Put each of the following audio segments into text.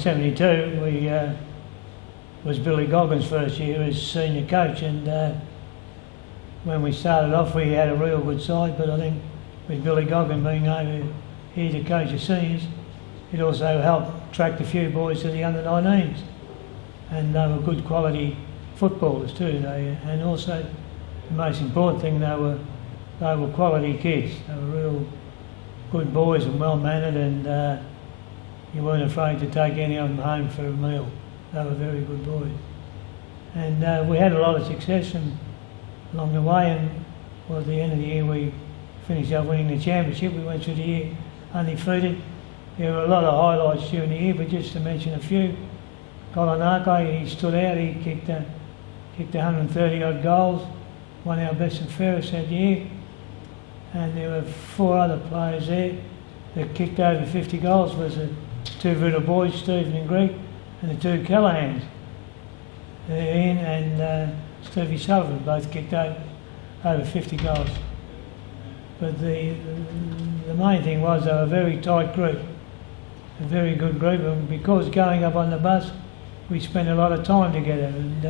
'72, we was Billy Goggins' first year as senior coach, and when we started off we had a real good side, but I think with Billy Goggins being over here to coach the seniors, it also helped attract a few boys to the under-19s, and they were good quality footballers too. And also the most important thing, they were quality kids. They were real good boys and well mannered, and you weren't afraid to take any of them home for a meal. They were very good boys, and we had a lot of success along the way. And well, at the end of the year we finished up winning the championship. We went through the year undefeated. There were a lot of highlights during the year, but just to mention a few, Colonarco, he stood out. He kicked 130 odd goals, won our best and fairest that year, and there were 4 other players there that kicked over 50 goals. Was the 2 little boys, Stephen and Greg, and the 2 Callahans, Ian and Stevie Sullivan, both kicked over 50 goals. But the main thing was they were a very tight group, a very good group, and because going up on the bus, we spent a lot of time together, and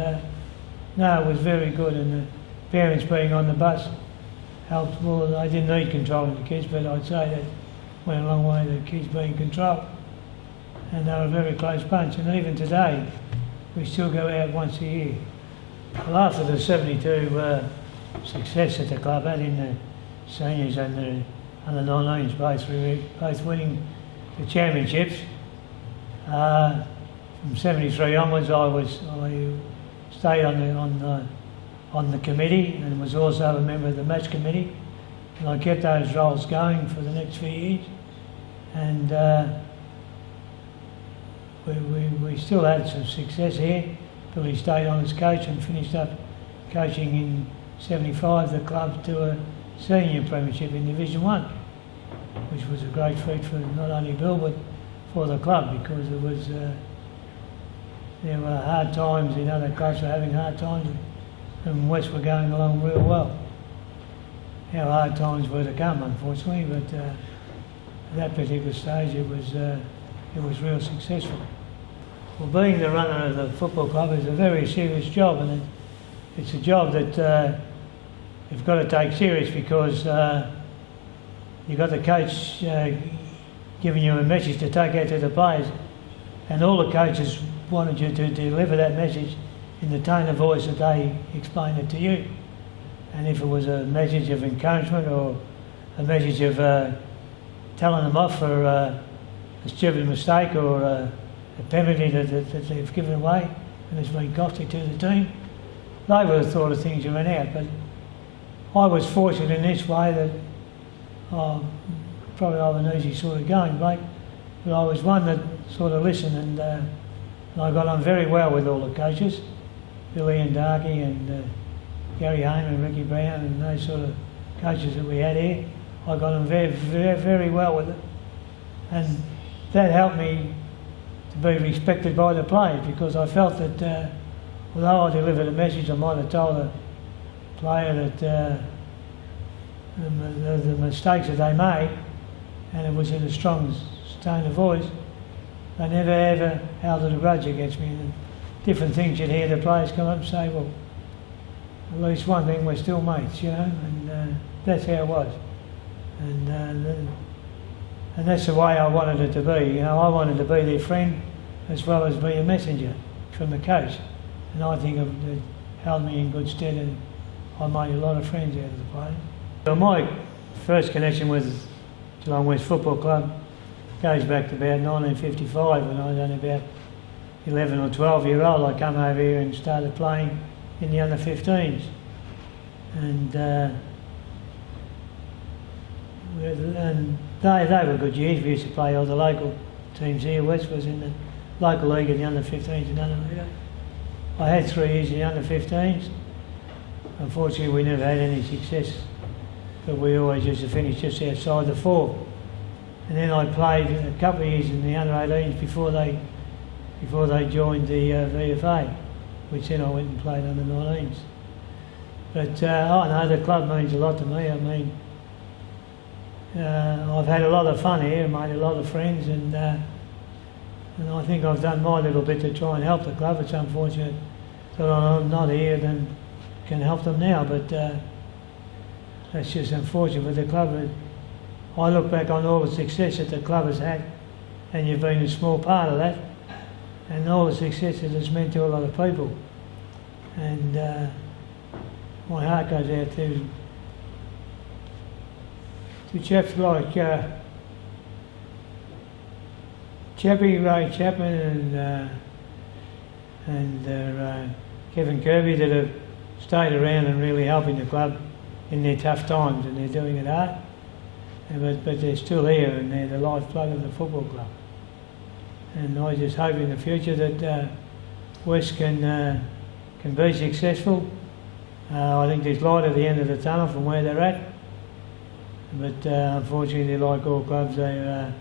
no, it was very good, and the parents being on the bus helped. Well, they didn't need controlling the kids, but I'd say that went a long way, the kids being controlled, and they were a very close bunch. And even today, we still go out once a year. Well, after the '72 success that the club had in the seniors and the under-19s, both winning the championships, from '73 onwards, I stayed on the committee and was also a member of the match committee, and I kept those roles going for the next few years. And we still had some success here. Billy stayed on as coach and finished up coaching in '75 the club to a senior premiership in Division 1, which was a great feat for not only Bill but for the club, because it was there were hard times in other clubs were having hard times, and West were going along real well. How hard times were to come, unfortunately, but at that particular stage it was real successful. Well, being the runner of the football club is a very serious job, and it's a job that you've got to take serious, because you've got the coach giving you a message to take out to the players, and all the coaches wanted you to deliver that message in the tone of voice that they explained it to you. And if it was a message of encouragement or a message of telling them off for a stupid mistake or a penalty that they've given away and it's been costly to the team, they were the sort of things you went out. But I was fortunate in this way that probably I have an easy sort of going, Blake, but I was one that sort of listened, and I got on very well with all the coaches, Billy and Darky and Gary Hayman and Ricky Brown and those sort of coaches that we had here. I got on very, very, very well with it, and that helped me to be respected by the players, because I felt that although I delivered a message, I might have told the player that the mistakes that they made, and it was in a strong tone of voice, they never ever held a grudge against me. And different things you'd hear the players come up and say, well, at least one thing, we're still mates, you know, and that's how it was. And that's the way I wanted it to be. You know, I wanted to be their friend as well as be a messenger from the coach. And I think it held me in good stead, and I made a lot of friends out of the players. So my first connection with Geelong West Football Club goes back to about 1955, when I was only about 11 or 12 year old. I come over here and started playing in the under-15s. And they were good years. We used to play all the local teams here. West was in the local league in the under-15s and under-18s. I had 3 years in the under-15s. Unfortunately, we never had any success, but we always used to finish just outside the 4. And then I played a couple of years in the under-18s before they joined the VFA, which then I went and played under-19s. But I know the club means a lot to me. I mean, I've had a lot of fun here, made a lot of friends, and And I think I've done my little bit to try and help the club. It's unfortunate that I'm not here and can help them now, but that's just unfortunate with the club. I look back on all the success that the club has had, and you've been a small part of that, and all the success that it's meant to a lot of people. And my heart goes out to chaps like Chappie, Ray Chapman and Kevin Kirby that have stayed around and really helping the club in their tough times, and they're doing it hard. But they're still here, and they're the lifeblood of the football club. And I just hope in the future that West can be successful. I think there's light at the end of the tunnel from where they're at. But unfortunately, like all clubs, they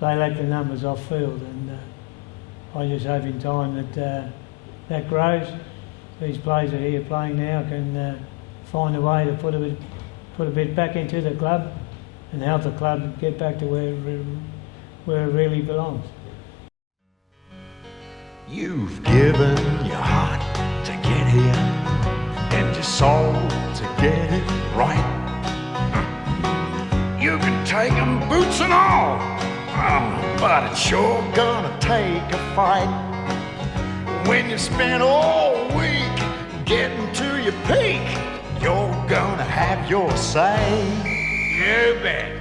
lack the numbers off field, and I just hope in time that that grows. These players that are here playing now can find a way to put a bit back into the club and help the club get back to where it really belongs. You've given your heart to get here and your soul to get it right. You can take 'em boots and all, but it's sure gonna take a fight. When you spend all week getting to your peak, you're gonna have your say. You bet.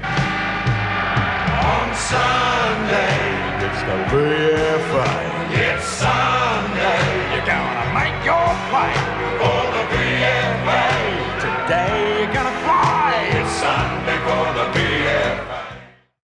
On Sunday, it's gonna be a fight. It's Sunday, you're gonna make your play.